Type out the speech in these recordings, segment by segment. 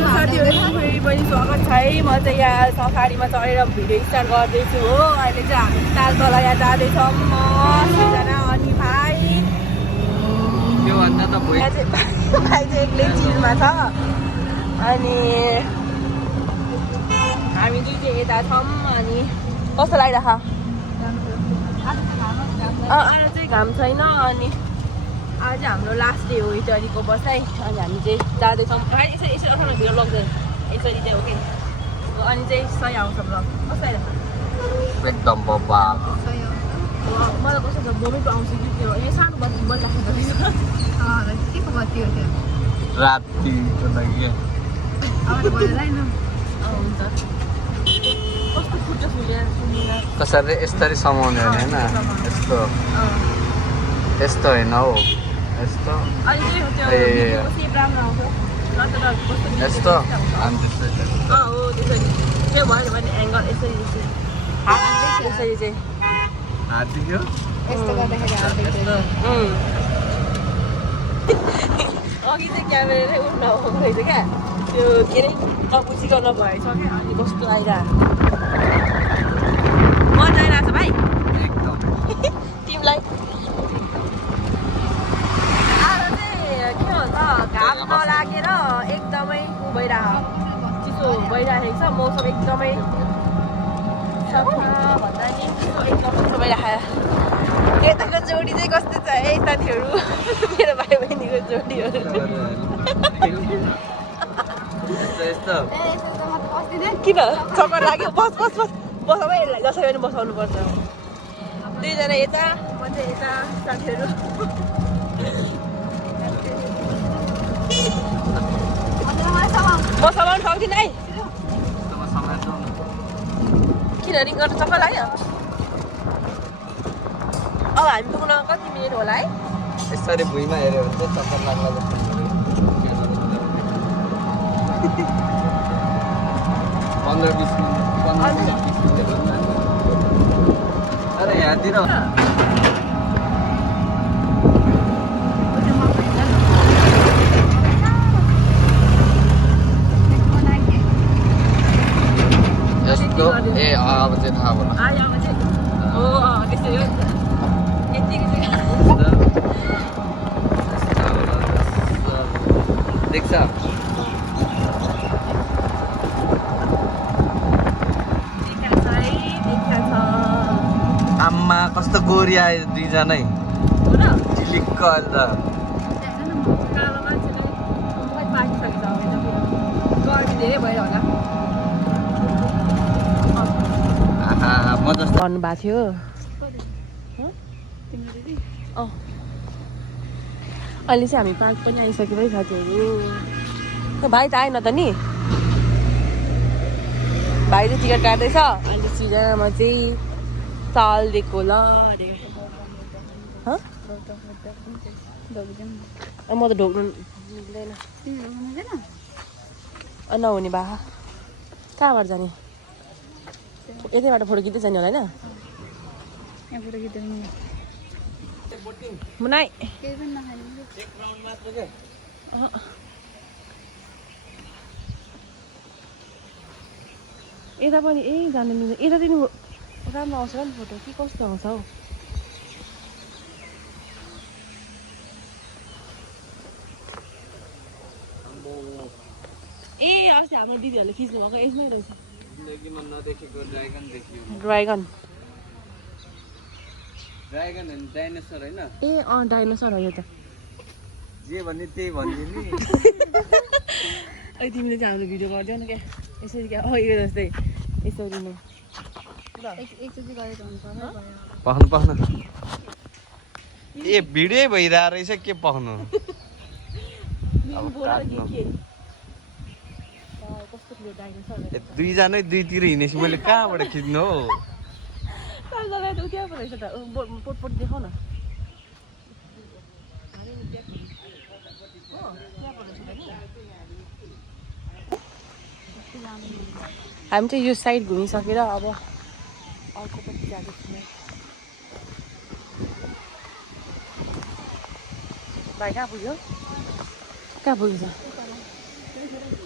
फेरि पनि स्वागत छ है। म चाहिँ यहाँ सफारीमा चढेर भिडियो स्टार्ट गर्दैछु हो। अहिले चाहिँ हामी ताल तल यहाँ जाँदैछौँ म सबजना अनि भाइ त्योभन्दा त भाइ चाहिँ एक्लै चिजमा छ अनि हामी दुई चाहिँ यता छौँ। अनि कस्तो लागिरहेछ? आज चाहिँ घाम छैन अनि आज चाहिँ हाम्रो लास्ट डे हो इटलीको बसाइ। अनि हामी चाहिँ जाँदैछौँ। यसरी यसरी अठाउन भिडियो लग्दैन यसरी चाहिँ हो कि अनि चाहिँ सही आउँछ ब्लग। कस्तो आइरहेको एकदम बब्बा मलाई कस्तो छ बोमी आउँछ कि त्यो यो सानो बत्ती बनिराखेको रहेछ। के को बत्ती हो त्यो? रातिको लागि हुन्छ कस्तो फुट्यो फुलेर कसरी यस्तरी समाउने होइन यस्तो यस्तो होइन हौ यस्तो यस्तो अनि हो त्यसरी त्यो भएन भने एङ्गल यसरी यसरी यसरी चाहिँ हात दियो यस्तो गर्दाखेरि अघि चाहिँ क्यामेरा उठ्न रहेछ क्या त्यो के अरे कपुची गर्न भएछ क्या अनि कस्तो आइरहेको मजा आइरहेको छ भाइ एकदम तिमीलाई आज चाहिँ के भन्छ घाम नलागेर एकदमै चिसो भइरहेको छ मौसम एकदमै सफा भन्दा नि एकदम चिसो भइरहेको यताको जोडी चाहिँ कस्तो छ है साथीहरू मेरो भाइ बहिनीको जोडीहरू किन चक्कर लाग्यो बस बस बस बसाउँ यसलाई जसरी पनि बसाउनु पर्छ दुईजना यता म चाहिँ यता साथीहरू म समाउनु सक्दिनँ है किन रिङ गर्न चक्कर लाग्यो अब हामी पुग्न कति मिनट होला है यसरी भुइँमा हेऱ्यो भने चाहिँ चक्कर लाग्ला जस्तो 15-20 मिनट अरे यहाँतिर यस्तो ए अब चाहिँ थाहा होला अब चाहिँ हो त्यस्तै हो यतिको चाहिँ देख्छ आम्मा कस्तो गोरी आयो दुईजनै झिलिक्क अहिले त म जस्तो भन्नुभएको थियो अहिले चाहिँ हामी पार्क पनि आइसक्यो है साथीहरू भाइ त आएन त नि भाइ चाहिँ टिकट काट्दैछ अनि सिजनामा चाहिँ ताल दिएको ल अरे म त ढोक्नु मिल्दैन नहुने भा कहाँबाट जाने यतैबाट फोटो खिच्दै जाने होला होइन मुनाई यता पनि जानु मिल्दैन यता पनि राम्रो आउँछ नि फोटो कि कस्तो आउँछ हौ अस्ति हाम्रो दिदीहरूले खिच्नु भएको यसमै रहेछ ड्राइगन डाइनोसर होइन डाइनोसर हो यो त जे भन्ने त्यही भनिदिनु तिमीले चाहिँ हाम्रो भिडियो गरिदेऊ न क्या यसरी क्या यो जस्तै यसरी नै पाउनु ए भिडियो भइरहेको रहेछ के पाउनु दुईजनै दुईतिर हिँडेपछि मैले कहाँबाट खिच्नु हो पोट देखाउ न हामी चाहिँ यो साइड घुमिसकेर अब अर्कोपट्टि जाँदैछौँ भाइ कहाँ पुग्यो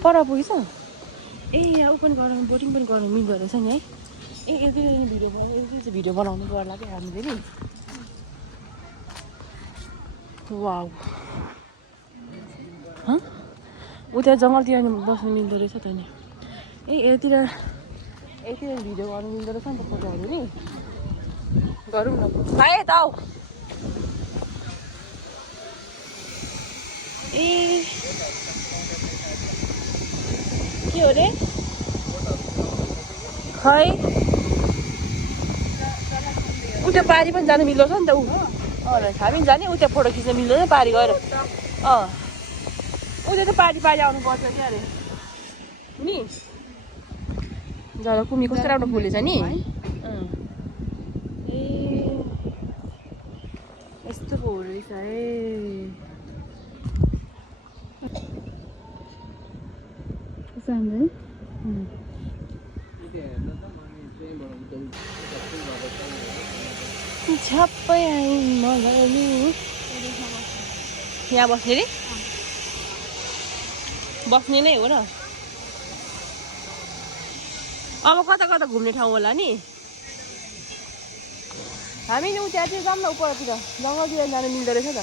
पर पुगेछ ए यहाँ ऊ पनि गर्नु बोटिङ पनि गर्नु मिल्दो रहेछ नि है ए यति भिडियो बनाउनु पर्ला क्या हामीले नि वाउ उता जङ्गलतिर बस्नु मिल्दो रहेछ त नि ए यतिर भिडियो गर्नु मिल्दो रहेछ नि त फोटोहरू नि गरौँ न भाइ त आऊ ए के हो रे खै उता पारी पनि जानु मिल्दो छ नि त ऊ हामी पनि जाने उता फोटो खिच्न मिल्दैन पारी गएर उता त पारी आउनुपर्छ क्या अरे नि जरा कुमी कस्तो राम्रो फुलेछ नि ए यस्तो पो रहेछ है छप्पै मलाई यहाँ बस्ने रे बस्ने नै हो र अब कता कता घुम्ने ठाउँ होला नि हामी नि उता चाहिँ जाऊँ न उपरतिर जङ्गलतिर जानु मिल्दो रहेछ त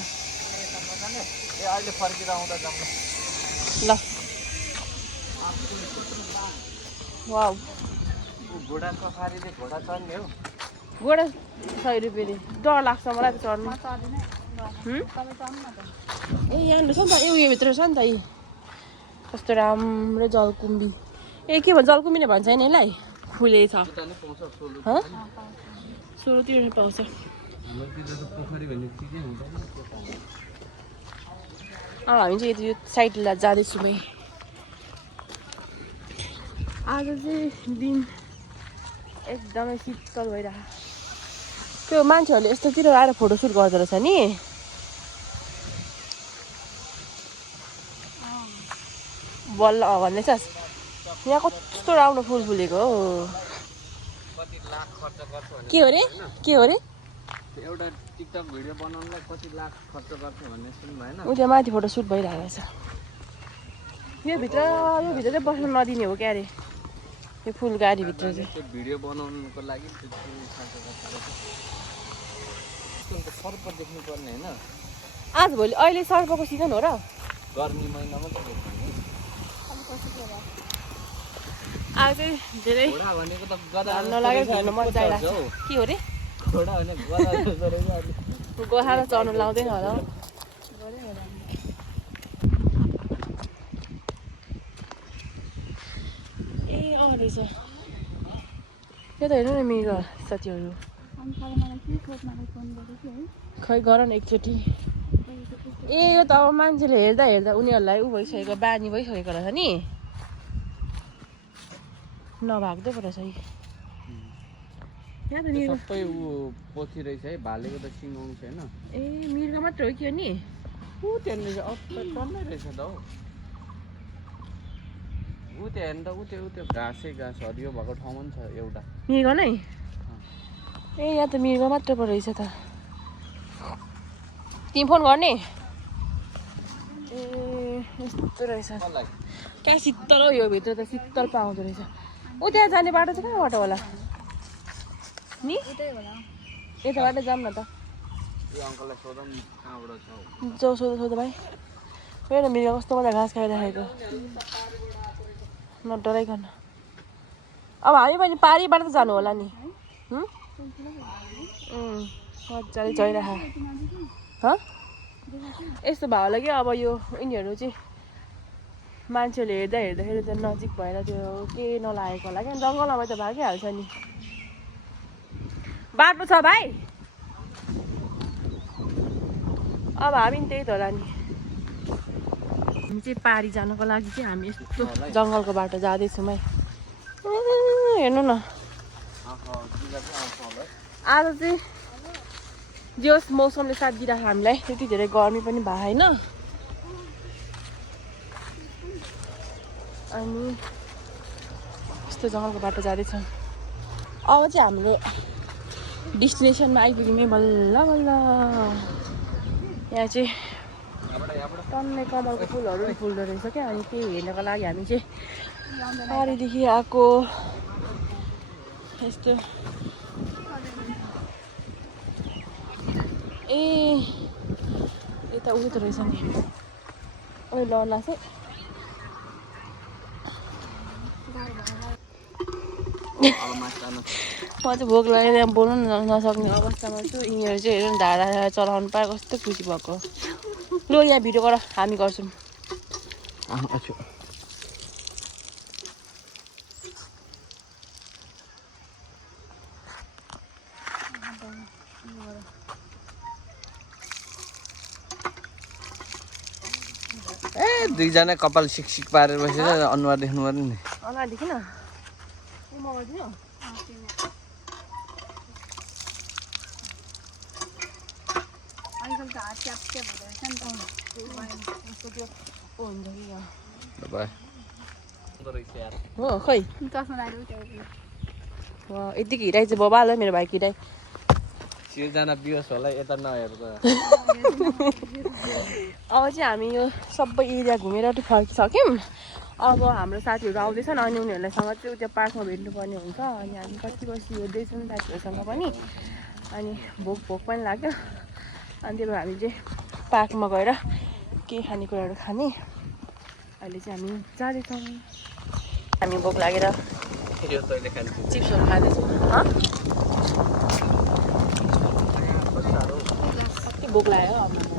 ल वाउ घोडा सफारीले घोडा चढ्ने हो घोडा 100 रुपियाँले डर लाग्छ मलाई त चढ्नु ए यहाँ छ नि त उयो भित्र छ नि त यी कस्तो राम्रो जलकुम्बी ए के भन्छ जलकुम्बी नै भन्छ नि यसलाई फुलेछ 16तिर पाउँछ हामी चाहिँ यो साइडलाई जाँदैछु म आज चाहिँ दिन एकदमै शीतल भइरहेको त्यो मान्छेहरूले यस्तोतिर आएर फोटोसुट गर्दो रहेछ नि बल्ल भन्दैछस् यहाँ कस्तो राम्रो फुल फुलेको हो के हो रे एउटा टिकटक भिडियो बनाउनलाई कति लाख खर्च गर्छ भन्ने सुन्नु भएन उता माथि फोटोसुट भइरहेको छ यो भित्र चाहिँ बस्न नदिने हो क्या अरे यो फुल गाडीभित्र चाहिँ त्यो भिडियो बनाउनुको लागि सर्प देख्नु पर्ने होइन आज भोलि अहिले सर्पको सिजन हो र गर्मी महिनामा त देख्ने आज चाहिँ धेरै घोडा भनेको त गधा नलागेको हेर्नु मजा आइरहेको छ के हो रे घोडा भने गधा जस्तो रहेछ अहिले गोहा त चढ्नु लाउँदैन होला ए रहेछ यो त हेर्नु न मेरो साथीहरू खै गर न एकचोटि ए यो त अब मान्छेले हेर्दा उनीहरूलाई ऊ भइसकेको बानी भइसकेको रहेछ नि नभाग्दै पो रहेछ यहाँ त मिर्ग सबै ऊ पोथी रहेछ है भालेको त सिङाउँ छैन ए मिर्ग मात्र हो कि हो नि ऊ त्यहाँनिर टन्नै रहेछ त हौ ऊ त्यो हेर्नु त ऊ त्यो घाँसै घाँस हरियो भएको ठाउँमा पनि छ एउटा मिर्ग नै ए यहाँ त मिर्ग मात्र पो रहेछ त तिमी फोन गर्ने ए यस्तो रहेछ कहाँ शीतल हो यो भित्र त शीतल पाउँदो रहेछ ऊ त्यहाँ जाने बाटो चाहिँ कहाँबाट होला नि यताबाट जाऊँ न त यो अङ्कललाई सोधौँ कहाँबाट छ जाऊ सोध भाइ हेर मिर्ग कस्तो मजा घाँस खाइराखेको नडराइकन अब हामी पनि पारीबाट त जानु होला नि मजाले जइरहेको यस्तो भयो होला कि अब यो यिनीहरू चाहिँ मान्छेले हेर्दाखेरि त नजिक भएर त्यो के नलागेको होला क्या जङ्गलमा त भागिहाल्छ नि बाटो छ भाइ अब हामी पनि त्यही त होला नि हामी चाहिँ पारी जानको लागि चाहिँ हामी यस्तो जङ्गलको बाटो जाँदैछौँ है हेर्नु न आज चाहिँ जोस् मौसमले साथ दिइरहेको हामीलाई त्यति धेरै गर्मी पनि भयो होइन अनि यस्तो जङ्गलको बाटो जाँदैछौँ अब चाहिँ हाम्रो डेस्टिनेसनमा आइपुग्यौँ बल्ल बल्ल यहाँ चाहिँ टन्नै कमलको फुलहरू पनि फुल्दो रहेछ क्या अनि त्यही हेर्नको लागि हामी चाहिँ पारिदेखि आएको यस्तो ए यता उयो त रहेछ नि ओइ लड्ला चाहिँ म चाहिँ भोक लागेर यहाँ बोल्नु नसक्ने अवस्थामा छु यिनीहरू चाहिँ हेर्नु धारा चलाउनु पाए कस्तो खुसी भएको लु यहाँ भिडियो गर हामी गर्छौँ ए दुईजना कपाल सिक पारेर बसेर अनुहार देख्नु पर्यो नि अनुहार देखिन म गर्दिनँ हो खै यतिकै हिँडाइ चाहिँ बबाल हो मेरो भाइको हिँडाइ सिर्जना बिहोस होला यता नहेर्दा अब चाहिँ हामी यो सबै एरिया घुमेर फर्किसक्यौँ अब हाम्रो साथीहरू आउँदैछन् अनि उनीहरूलाईसँग चाहिँ त्यो पार्कमा भेट्नुपर्ने हुन्छ अनि हामी कति बसी हेर्दैछौँ साथीहरूसँग पनि अनि भोक पनि लाग्यो अनि त्यही भएर हामी चाहिँ पार्कमा गएर केही खानेकुराहरू खाने अहिले चाहिँ हामी जाँदैछौँ हामी भोक लागेर चिप्सहरू खाँदैछौँ कति भोक लाग्यो अब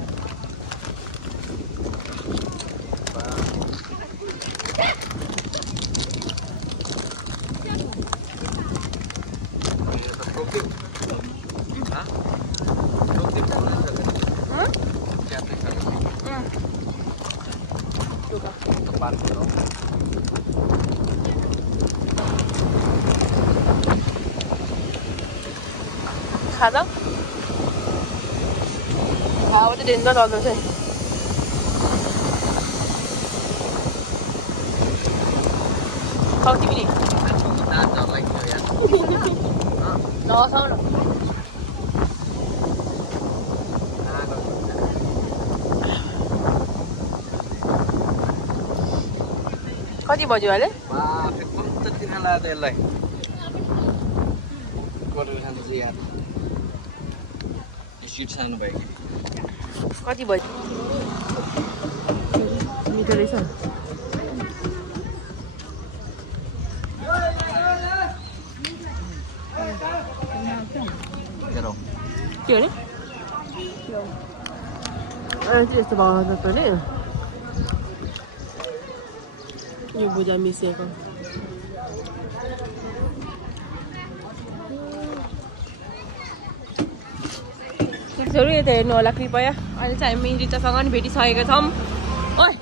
खाजा हावा चाहिँ डेन्जर चल्दैछ खाऊ तिमीले नखाऊ न कति बज्यो अहिले कति बज्यो मिठो रहेछ के अरे यस्तो भयो तैँले यो बुझा मिसिएको साथीहरू यता हेर्नु होला कृपया अहिले चाहिँ हामी रितासँग नि भेटिसकेका छौँ ओइ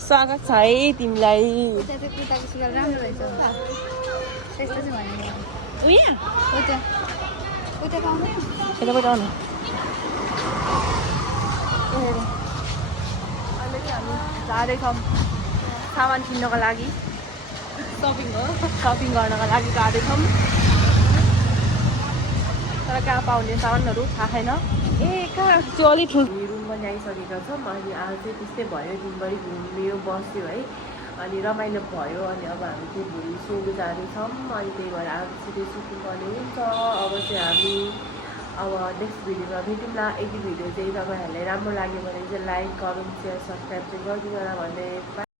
स्वागत छ है तिमीलाई यताबाट आउनु अहिले चाहिँ हामी जाँदैछौँ सामान किन्नको लागि सपिङ गर्नको लागि जाँदैछौँ तर कहाँ पाउने सामानहरू थाहा छैन ए कहाँ त्यो अलिक ठुलो रुम पनि आइसकेका छौँ अनि आज चाहिँ त्यस्तै भयो दिनभरि घुम्यो बस्यो है अनि रमाइलो भयो अनि अब हामी चाहिँ भोलि सोलु जाँदैछौँ अनि त्यही भएर आज चाहिँ सुटिङ गर्ने हुन्छ अब चाहिँ हामी अब नेक्स्ट भिडियोमा भेटौँला यदि भिडियो चाहिँ तपाईँहरूलाई राम्रो लाग्यो भने चाहिँ लाइक कमेन्ट सेयर सब्सक्राइब चाहिँ गरिदिनु होला भन्दै